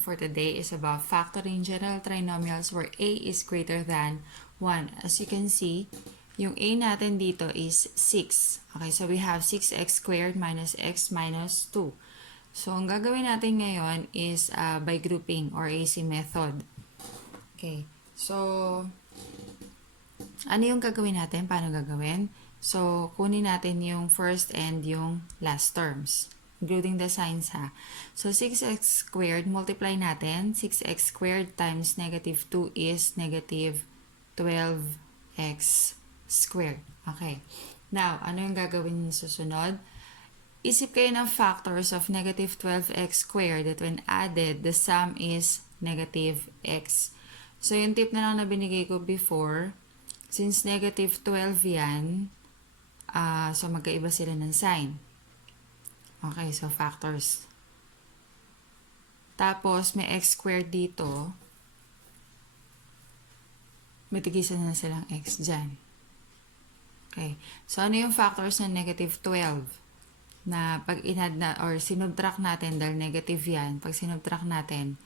for today is about factoring general trinomials where a is greater than 1. As you can see, yung a natin dito is 6. Okay, so we have 6x squared minus x minus 2. So, ang gagawin natin ngayon is by grouping or AC method. Okay, so, ano yung gagawin natin? Paano gagawin? So, kunin natin yung first and yung last terms. Including the signs ha. So, 6x squared, multiply natin. 6x squared times negative 2 is negative 12x squared. Okay. Now, ano yung gagawin sa susunod? Isip kayo ng factors of negative 12x squared that when added, the sum is negative x. So, yung tip na lang na binigay ko before, since negative 12 yan, so magkaiba sila ng sign. Okay, so factors. Tapos, may x squared dito. May tigisan na silang x dyan. Okay. So, ano yung factors ng negative 12? Na pag in-add na, or sinubtract natin, dahil negative yan, pag sinubtract natin,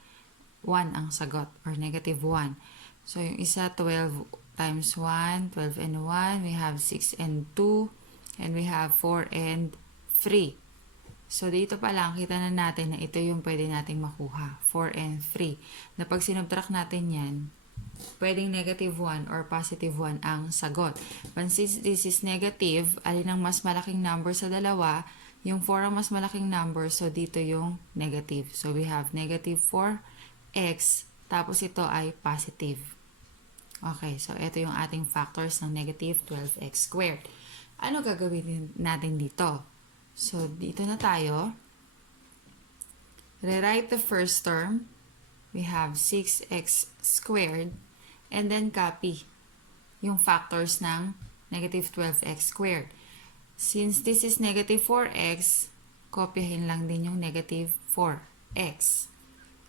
1 ang sagot, or negative 1. So, yung isa, 12 times 1, 12 and 1, we have 6 and 2, and we have 4 and 3. So, dito pa lang, kita na natin na ito yung pwede nating makuha. 4 and 3. Na pag sinubtract natin yan, pwedeng negative 1 or positive 1 ang sagot. But since this is negative, alin ang mas malaking number sa dalawa, yung 4 ang mas malaking number, so dito yung negative. So, we have negative 4x, tapos ito ay positive. Okay, so ito yung ating factors ng negative 12x squared. Ano gagawin natin dito? So, dito na tayo. Rewrite the first term. We have 6x squared. And then copy yung factors ng negative 12x squared. Since this is negative 4x, kopyahin lang din yung negative 4x.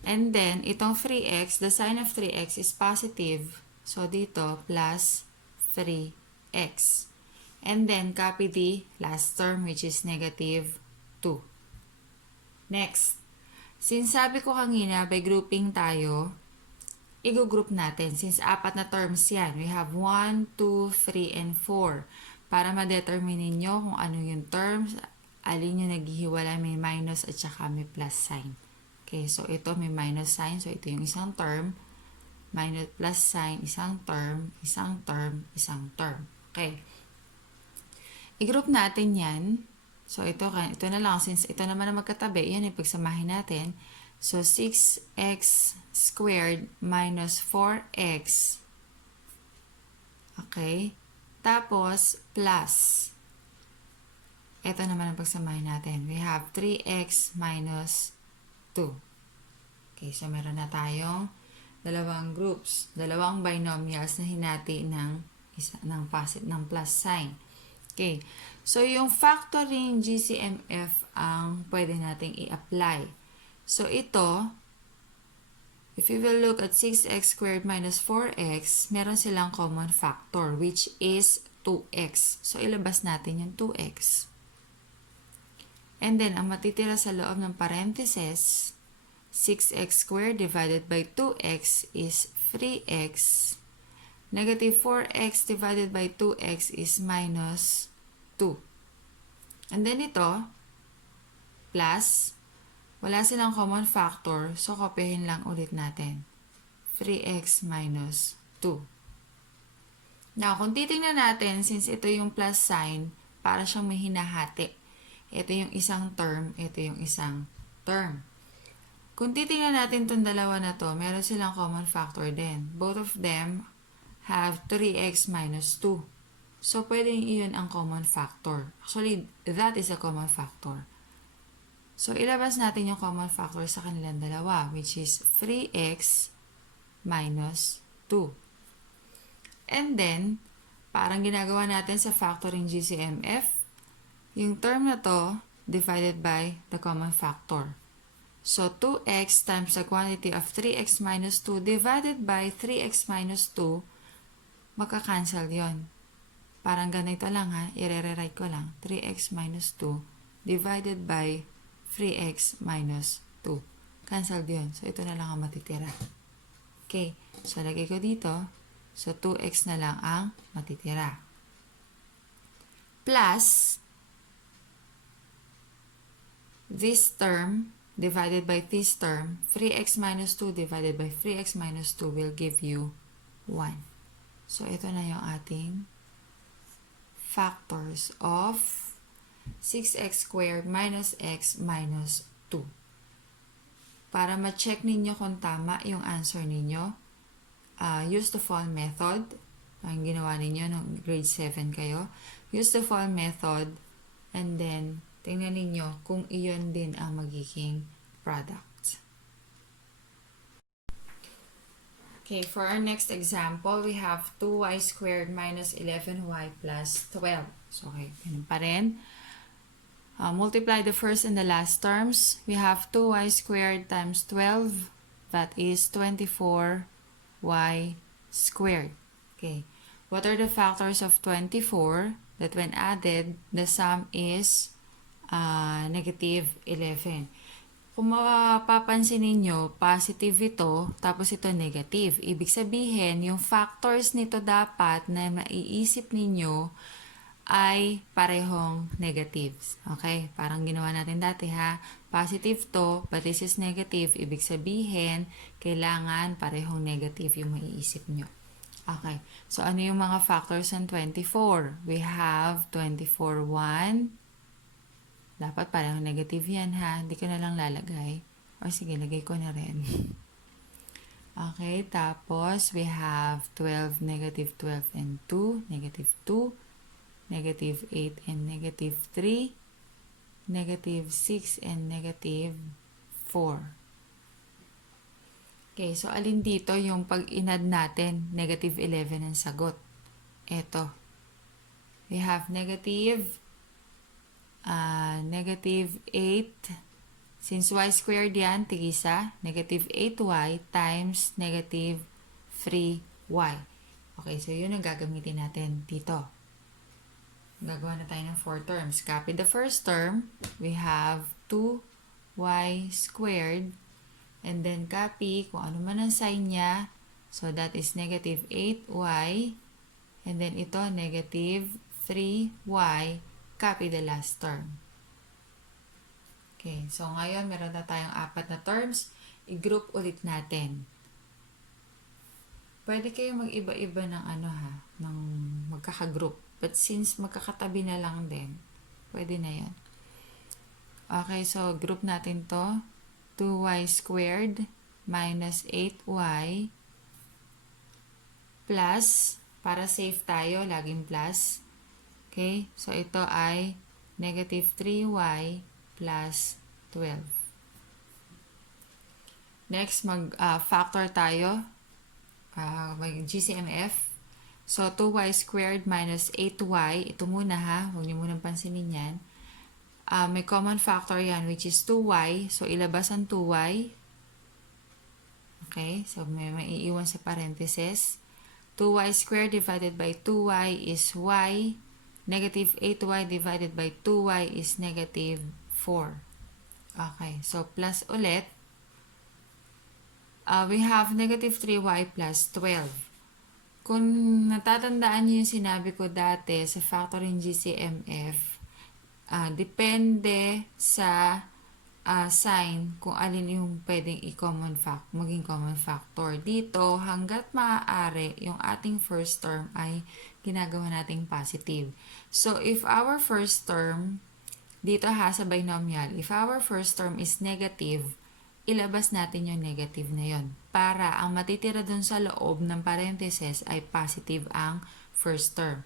And then, itong 3x, the sign of 3x is positive. So, dito, plus 3x. And then, copy the last term, which is negative 2. Next. Since sabi ko kanina, by grouping tayo, i-group natin. Since 4 na terms yan, we have 1, 2, 3, and 4. Para ma-determine nyo kung ano yung terms, alin yung naghihiwalay, may minus at saka may plus sign. Okay, so ito may minus sign. So, ito yung isang term. Minus plus sign, isang term, isang term, isang term. Okay. I-group natin yan. So, ito na lang. Since ito naman na magkatabi, yan yung pagsamahin natin. So, 6x squared minus 4x. Okay. Tapos, plus. Ito naman ang pagsamahin natin. We have 3x minus 2. Okay. So, meron na tayong dalawang groups. Dalawang binomials na hinati ng plus sign. Okay. So, yung factoring GCMF ang pwede nating i-apply. So, ito, if you will look at 6x squared minus 4x, meron silang common factor, which is 2x. So, ilabas natin yung 2x. And then, ang matitira sa loob ng parentheses, 6x squared divided by 2x is 3x. Negative 4x divided by 2x is minus 2. And then ito, plus, wala silang common factor, so kopyahin lang ulit natin. 3x minus 2. Now, kung titingnan natin, since ito yung plus sign, para siyang may hinahati. Ito yung isang term, ito yung isang term. Kung titingnan natin itong dalawa na to, meron silang common factor din. Both of them have 3x minus 2. So, pwedeng iyon ang common factor. Actually, that is a common factor. So, ilabas natin yung common factor sa kanilang dalawa, which is 3x minus 2. And then, parang ginagawa natin sa factoring GCMF, yung term na to divided by the common factor. So, 2x times the quantity of 3x minus 2 divided by 3x minus 2, magka-cancel yon. Parang ganito lang ha, i-rewrite ko lang. 3x minus 2 divided by 3x minus 2. Cancelled yun. So, ito na lang ang matitira. Okay. So, lagay ko dito. So, 2x na lang ang matitira. Plus, this term divided by this term, 3x minus 2 divided by 3x minus 2 will give you 1. So, ito na yung ating factors of 6x squared minus x minus 2. Para ma-check ninyo kung tama yung answer ninyo, use the fall method. Ang ginawa ninyo nung grade 7 kayo. Use the fall method and then tingnan ninyo kung iyon din ang magiging product. Okay, for our next example, we have 2y squared minus 11y plus 12. So, okay, ganun pa rin. Multiply the first and the last terms. We have 2y squared times 12. That is 24y squared. Okay. What are the factors of 24? That when added, the sum is negative 11. Kung mapapansin ninyo, positive ito, tapos ito negative. Ibig sabihin, yung factors nito dapat na maiisip ninyo ay parehong negatives. Okay? Parang ginawa natin dati ha. Positive to, but this is negative. Ibig sabihin, kailangan parehong negative yung maiisip nyo. Okay. So, ano yung mga factors ng 24? We have 24, 1. Dapat parehong negative yan ha. Hindi ko na lang lalagay. O sige, lagay ko na rin. Okay. Tapos, we have 12, negative 12 and 2. Negative 2. Negative 8 and negative 3, negative 6 and negative 4. Okay, so alin dito yung pag inad natin, negative 11 ang sagot. Ito. We have negative 8. Since y squared yan, tigisa, negative 8y times negative 3y. Okay, so yun ang gagamitin natin dito. Gagawa na tayo ng 4 terms. Copy the first term. We have 2y squared. And then copy kung ano man ang sign niya. So that is negative 8y. And then ito, negative 3y. Copy the last term. Okay. So ngayon, meron na tayong 4 na terms. I-group ulit natin. Pwede kayong mag-iba-iba ng ng magkaka-group. But since magkakatabi na lang din, pwede na yan. Okay, so group natin to. 2y squared minus 8y plus, para safe tayo, laging plus. Okay, so ito ay negative 3y plus 12. Next, mag-factor tayo. Mag-GCMF. So, 2y squared minus 8y. Ito muna ha. Huwag niyo munang pansinin yan. May common factor yan, which is 2y. So, ilabas ang 2y. Okay. So, may maiiwan sa parentheses. 2y squared divided by 2y is y. Negative 8y divided by 2y is negative 4. Okay. So, plus ulit. We have negative 3y plus 12. Kung natatandaan niyo yung sinabi ko dati sa factoring GCMF, depende sa sign kung alin yung pwedeng maging common factor. Dito, hanggat maaari, yung ating first term ay ginagawa nating positive. So, if our first term, dito sa binomial, if our first term is negative, ilabas natin yung negative na yon para ang matitira dun sa loob ng parentheses ay positive ang first term.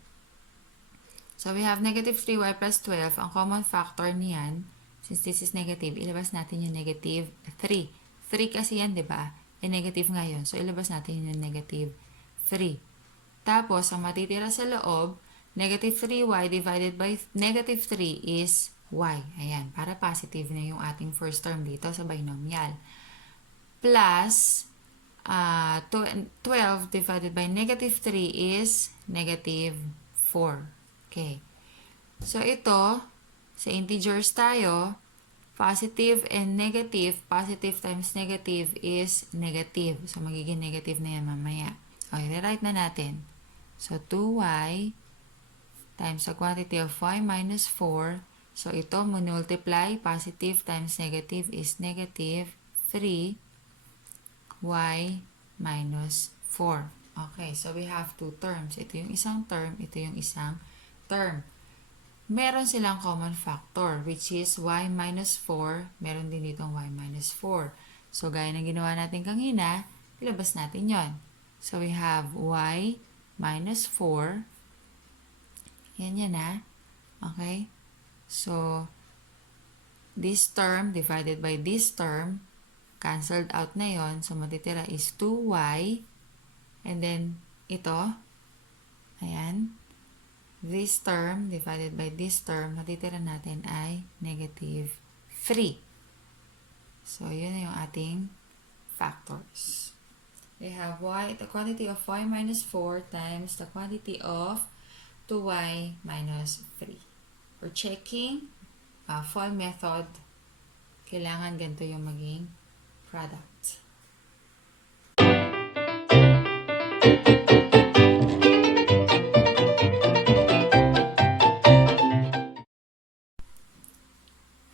So, we have negative 3y plus 12. Ang common factor niyan, since this is negative, ilabas natin yung negative 3. 3 kasi yan, di ba? E negative ngayon. So, ilabas natin yung negative 3. Tapos, ang matitira sa loob, negative 3y divided by negative 3 is y. Ayan, para positive na yung ating first term dito sa binomial. Plus, 12 divided by negative 3 is negative 4. Okay. So, ito, sa integers tayo, positive and negative, positive times negative is negative. So, magiging negative na yan mamaya. Okay, rewrite na natin. So, 2y times the quantity of y minus 4. So, ito, multiply, positive times negative is negative 3y minus 4. Okay, so we have two terms. Ito yung isang term, ito yung isang term. Meron silang common factor, which is y minus 4. Meron din ditong y minus 4. So, gaya ng ginawa natin kanina, ilabas natin yon. So, we have y minus 4. Yan na. Okay? So, this term divided by this term, cancelled out na yon. So, matitira is 2y. And then, ito. Ayan. This term divided by this term, natitira natin ay negative 3. So, yun na yung ating factors. We have y, the quantity of y minus 4 times the quantity of 2y minus 3. For checking, fall method, kailangan ganito yung maging product.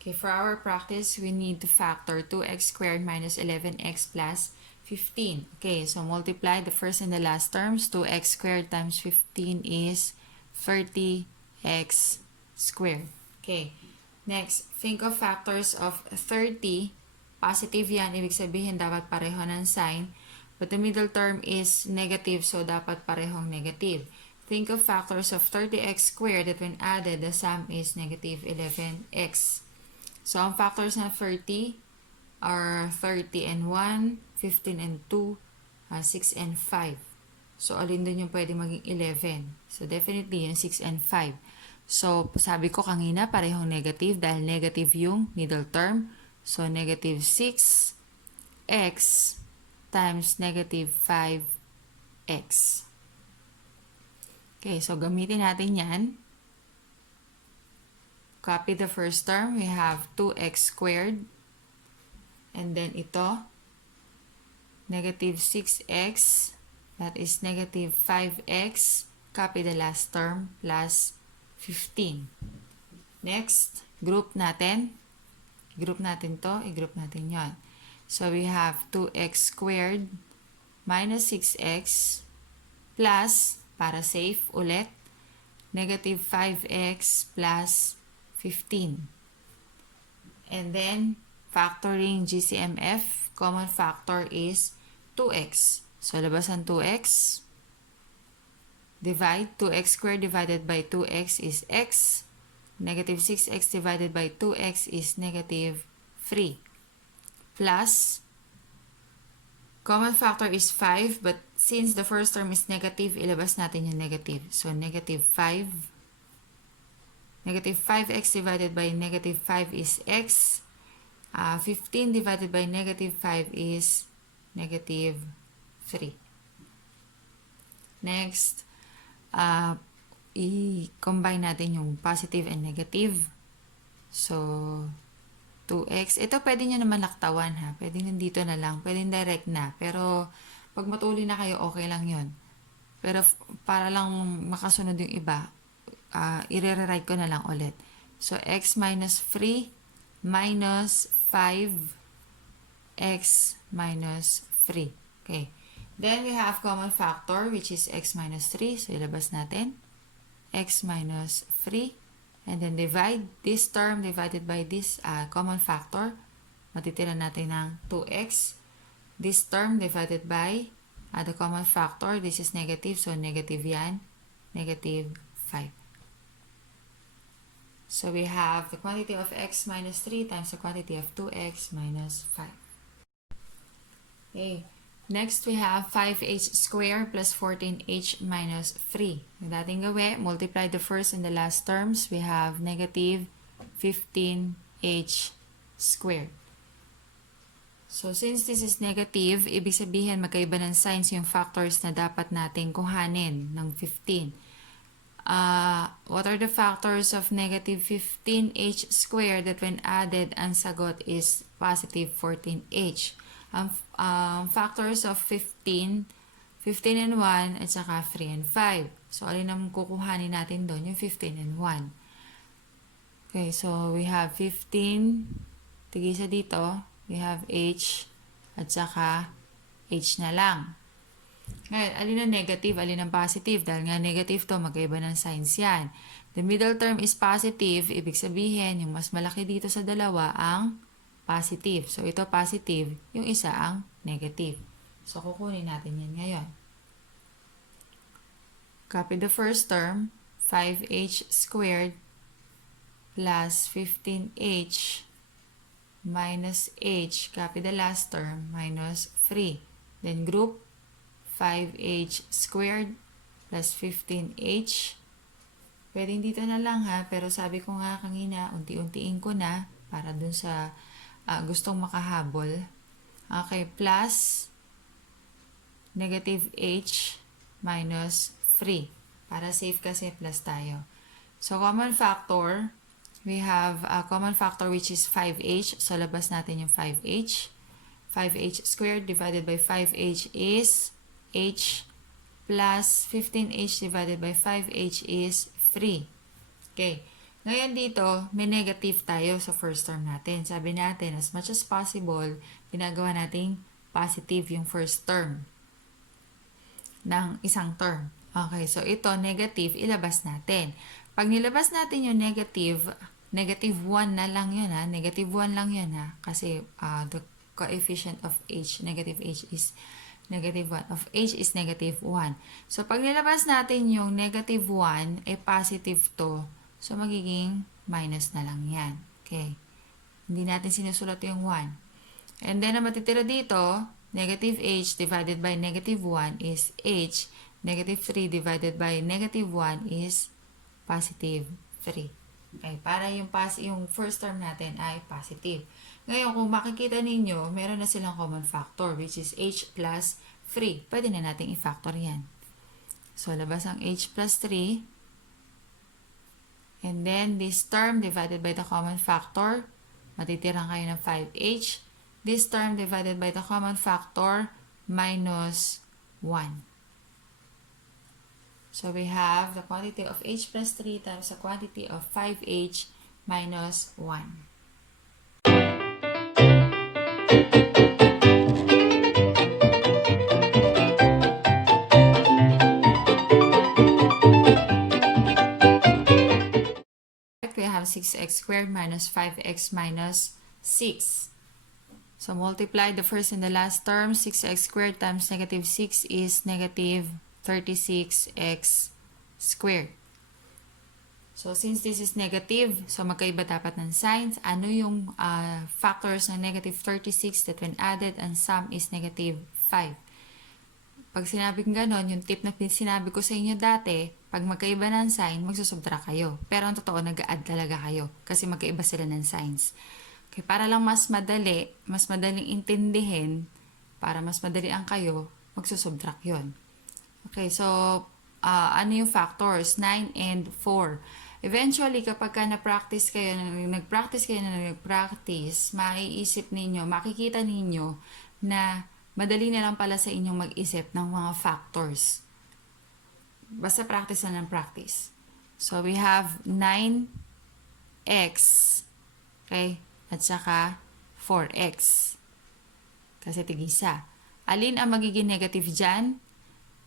Okay, for our practice, we need to factor 2x squared minus 11x plus 15. Okay, so multiply the first and the last terms. 2x squared times 15 is 30x squared. Okay, next, think of factors of 30. Positive yan, ibig sabihin dapat pareho ng sign. But the middle term is negative, so dapat parehong negative. Think of factors of 30x squared that when added, the sum is negative 11x. So, ang factors na 30 are 30 and 1, 15 and 2, 6 and 5. So, alin dun yung pwede maging 11? So, definitely yung 6 and 5. So, sabi ko kanina, parehong negative dahil negative yung middle term. So, negative 6x times negative 5x. Okay, so gamitin natin yan. Copy the first term. We have 2x squared. And then ito, negative 6x. That is negative 5x. Copy the last term plus 15. Next, group natin. I-group natin to. I-group natin yon. So we have 2x squared minus 6x plus, para safe ulit, negative 5x plus 15. And then, factoring GCMF, common factor is 2x. So, labas ang 2x. Divide, 2x squared divided by 2x is x. Negative 6x divided by 2x is negative 3. Plus, common factor is 5, but since the first term is negative, ilabas natin yung negative. So, negative 5. Negative 5x divided by negative 5 is x. 15 divided by negative 5 is negative 3. Next, i-combine natin yung positive and negative. So, 2x. Ito pwede nyo naman laktawan ha. Pwede nandito na lang. Pwede direct na. Pero, pag matuloy na kayo, okay lang yon. Pero, para lang makasunod yung iba, i-rewrite ko na lang ulit. So, x minus 3 minus 5x minus 3. Okay. Then, we have common factor, which is x minus 3. So, ilabas natin. X minus 3. And then, divide this term divided by this common factor. Matitira natin ng 2x. This term divided by the common factor. This is negative. So, negative yan. Negative 5. So, we have the quantity of x minus 3 times the quantity of 2x minus 5. Okay. Next, we have 5h squared plus 14h minus 3. Yung dating gawin, multiply the first and the last terms. We have negative 15h squared. So, since this is negative, ibig sabihin magkaiba ng signs yung factors na dapat natin kuhanin ng 15. What are the factors of negative 15h squared that when added, ang sagot is positive 14h? Factors of 15 and 1, at saka 3 and 5. So, alin ang kukuhanin natin doon? Yung 15 and 1. Okay, so we have 15. Tigisa dito. We have h at saka h na lang. Ngayon, alin ang negative, alin ang positive? Dahil nga negative to, magkaiba ng signs yan. The middle term is positive. Ibig sabihin, yung mas malaki dito sa dalawa ang positive. So, ito positive. Yung isa ang negative. So, kukunin natin yan ngayon. Copy the first term. 5h squared plus 15h minus h. Copy the last term. Minus 3. Then group 5h squared plus 15h. Pwedeng dito na lang ha, pero sabi ko nga kanina, unti-untiin ko na para dun sa gustong makahabol. Okay, plus negative h minus 3. Para safe kasi plus tayo. So, common factor, we have a common factor which is 5h. So, labas natin yung 5h. 5h squared divided by 5h is h plus 15h divided by 5h is 3. Okay. Ngayon dito, may negative tayo sa first term natin. Sabi natin, as much as possible, ginagawa nating positive yung first term ng isang term. Okay, so ito, negative, ilabas natin. Pag nilabas natin yung negative 1 na lang yun ha. Negative 1 lang yun ha. Kasi the coefficient of h, negative h is negative 1 of h is negative 1. So, pag nilabas natin yung negative 1, positive to. So, magiging minus na lang yan. Okay. Hindi natin sinusulat yung 1. And then, ang matitira dito, negative h divided by negative 1 is h. Negative 3 divided by negative 1 is positive 3. Okay. Para yung first term natin ay positive. Ngayon, kung makikita ninyo, meron na silang common factor, which is h plus 3. Pwede na natin i-factor yan. So, labas ang h plus 3. And then, this term divided by the common factor, matitirang kayo ng 5h. This term divided by the common factor, minus 1. So, we have the quantity of h plus 3 times the quantity of 5h minus 1. We have 6x squared minus 5x minus 6. So, multiply the first and the last term. 6x squared times negative 6 is negative 36x squared. So, since this is negative, so magkaiba dapat ng signs. Ano yung factors ng negative 36 that when added and sum is negative 5? Pag sinabing ganon, yung tip na sinabi ko sa inyo dati, pag magkaiba ng sign, magsusubtra kayo. Pero ang totoo, nag-add talaga kayo kasi magkaiba sila ng signs. Okay, para lang mas madaling intindihin, para mas madali ang kayo, magsusubtract yun. Okay, so, ano yung factors? 9 and 4. Eventually, kapag nagpractice kayo, maiisip ninyo, makikita ninyo na madali na lang pala sa inyong mag-isip ng mga factors. Basta practice na ng practice. So, we have 9x, okay, at saka 4x. Kasi tigisa. Alin ang magiging negative dyan?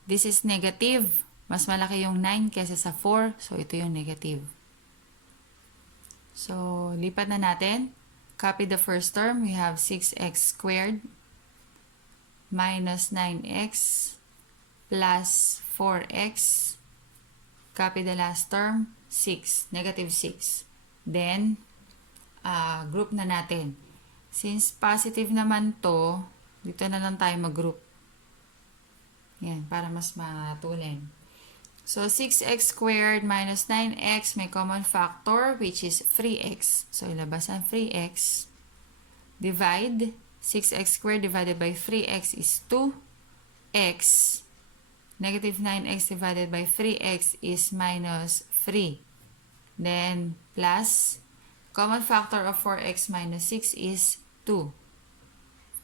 This is negative. Mas malaki yung 9 kaysa sa 4. So, ito yung negative. So, lipat na natin. Copy the first term. We have 6x squared minus 9x plus 4x. Copy the last term. 6. Negative 6. Then, group na natin. Since positive naman to, dito na lang tayo mag-group. Yan, para mas matulen. So, 6x squared minus 9x, may common factor, which is 3x. So, ilabas ang 3x. Divide. 6x squared divided by 3x is 2x. negative 9x divided by 3x is minus 3. Then, plus, common factor of 4x minus 6 is 2.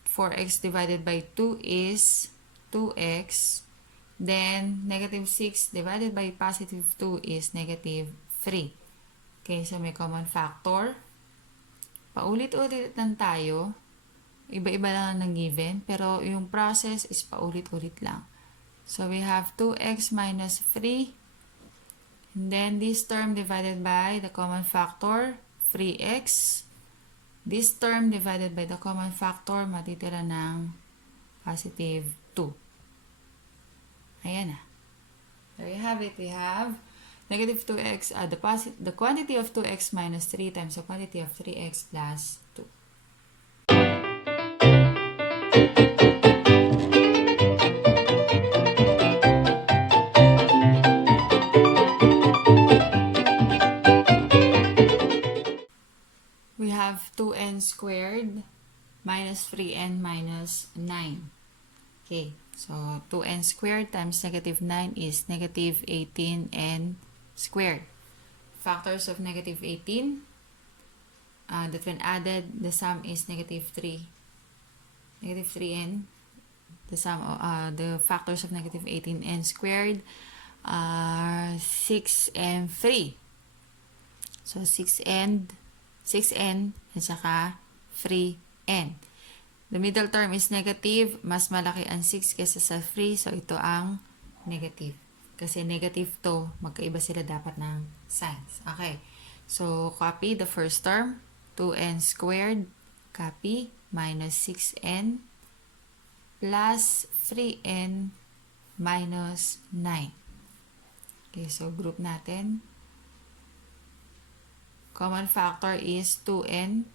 4x divided by 2 is 2x. Then, negative 6 divided by positive 2 is negative 3. Okay, so may common factor. Paulit-ulit lang tayo. Iba-iba lang ang given, pero yung process is paulit-ulit lang. So, we have 2x minus 3. And then, this term divided by the common factor, 3x. This term divided by the common factor, matitira ng positive 2. Ayan na. There you have it. We have negative 2x, the quantity of 2x minus 3 times the quantity of 3x plus 2. We have 2n squared minus 3n minus 9. Okay, so 2n squared times negative 9 is negative 18n squared. Factors of negative 18, that when added, the sum is negative 3. Negative 3n, the sum of the factors of negative 18n squared are 6 and 3. So 6n at saka 3n. The middle term is negative. Mas malaki ang 6 kaysa sa 3. So, ito ang negative. Kasi negative to, magkaiba sila dapat ng signs. Okay. So, copy the first term. 2n squared. Copy. Minus 6n. Plus 3n minus 9. Okay. So, group natin. Common factor is 2n.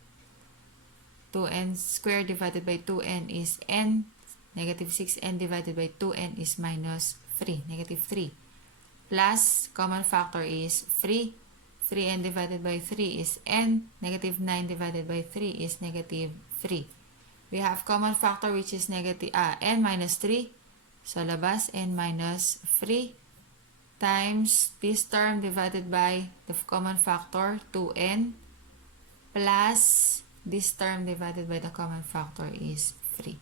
2n squared divided by 2n is n. Negative 6n divided by 2n is minus 3. Negative 3. Plus, common factor is 3. 3n divided by 3 is n. Negative 9 divided by 3 is negative 3. We have common factor which is negative n minus 3. So, labas n minus 3 times this term divided by the common factor 2n plus this term divided by the common factor is 3.